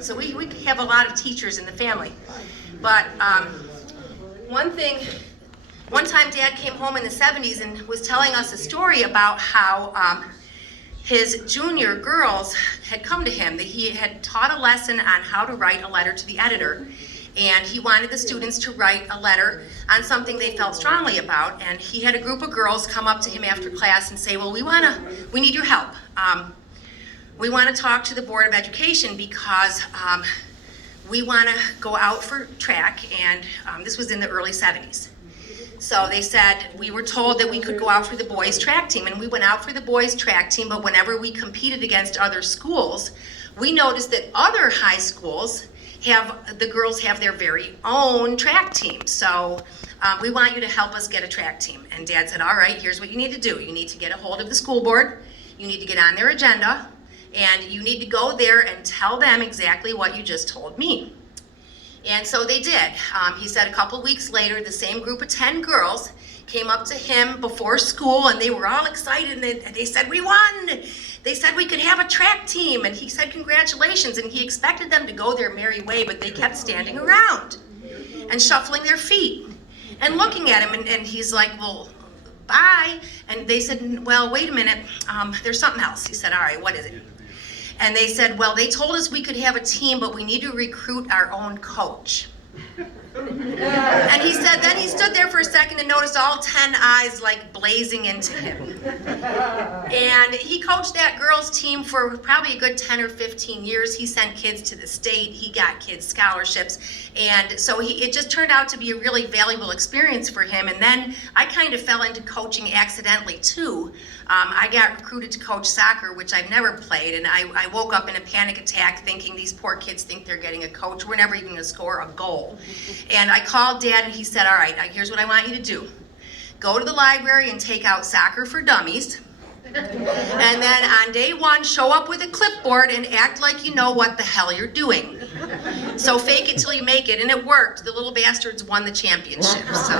So we have a lot of teachers in the family. But one time Dad came home in the 70s and was telling us a story about how his junior girls had come to him, that he had taught a lesson on how to write a letter to the editor. And he wanted the students to write a letter on something they felt strongly about. And he had a group of girls come up to him after class and say, well, we need your help. We want to talk to the Board of Education because we want to go out for track, and this was in the early 70s. So they said, we were told that we could go out for the boys' track team, and we went out for the boys' track team, but whenever we competed against other schools, we noticed that other high schools the girls have their very own track team. So we want you to help us get a track team. And Dad said, all right, here's what you need to do. You need to get a hold of the school board, you need to get on their agenda, and you need to go there and tell them exactly what you just told me. And so they did. He said a couple weeks later, the same group of 10 girls came up to him before school, and they were all excited, and they said, we won! They said we could have a track team, and he said congratulations, and he expected them to go their merry way, but they kept standing around and shuffling their feet and looking at him, and he's like, well, bye. And they said, well, wait a minute, there's something else. He said, all right, what is it? And they said, well, they told us we could have a team, but we need to recruit our own coach. And he said, then he stood there for a second and noticed all 10 eyes like blazing into him. And he coached that girls team for probably a good 10 or 15 years. He sent kids to the state, he got kids scholarships. And so it just turned out to be a really valuable experience for him. And then I kind of fell into coaching accidentally too. I got recruited to coach soccer, which I've never played, and I woke up in a panic attack thinking these poor kids think they're getting a coach. We're never even gonna score a goal. And I called Dad and he said, all right, here's what I want you to do. Go to the library and take out Soccer for Dummies. And then on day one, show up with a clipboard and act like you know what the hell you're doing. So fake it till you make it, and it worked. The little bastards won the championship, so.